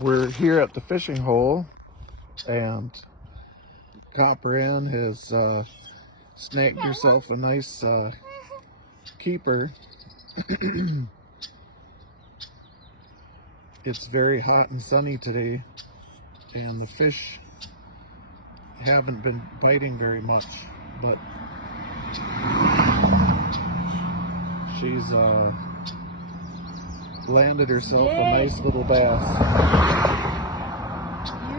We're here at the fishing hole, and Copper Ann has snagged herself a nice keeper. It's very hot and sunny today, and the fish haven't been biting very much, but she's landed herself a nice little bass.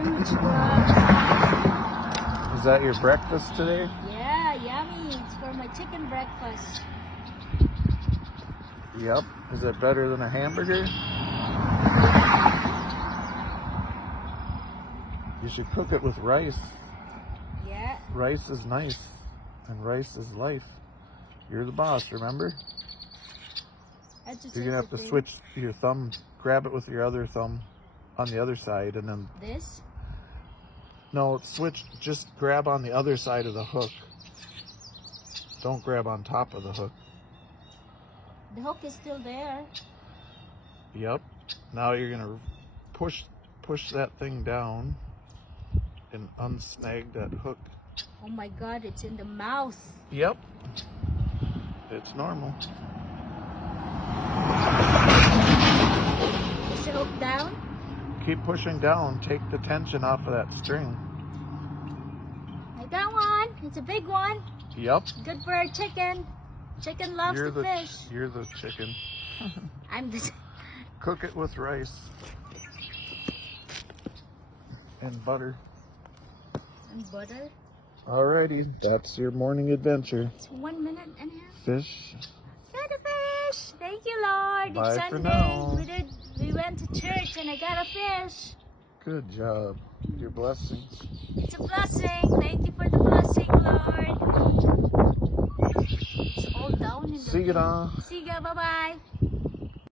Huge crab. Is that your breakfast today? Yeah, yummy. It's for my chicken breakfast. Yep. Is it better than a hamburger? You should cook it with rice. Yeah. Rice is nice, and rice is life. You're the boss, remember? You're gonna have to switch your thumb, grab it with your other thumb on the other side, and then... This? No, switch, just grab on the other side of the hook. Don't grab on top of the hook. The hook is still there. Yep. Now you're gonna push that thing down and unsnag that hook. Oh my God, it's in the mouth. Yep. It's normal. Is the hook down? Keep pushing down. Take the tension off of that string. I got one. It's a big one. Yep. Good for our chicken. Chicken loves the fish. You're the chicken. I'm the... Cook it with rice and butter. And butter. Alrighty, that's your morning adventure. It's 1 minute and a half. Fish. Got a fish. Thank you, Lord. Bye It's for Sunday. now. We went to church and I got a fish. Good job. Your blessings. It's a blessing. Thank you for the blessing, Lord. It's all down in the... See you now. See ya. Bye-bye.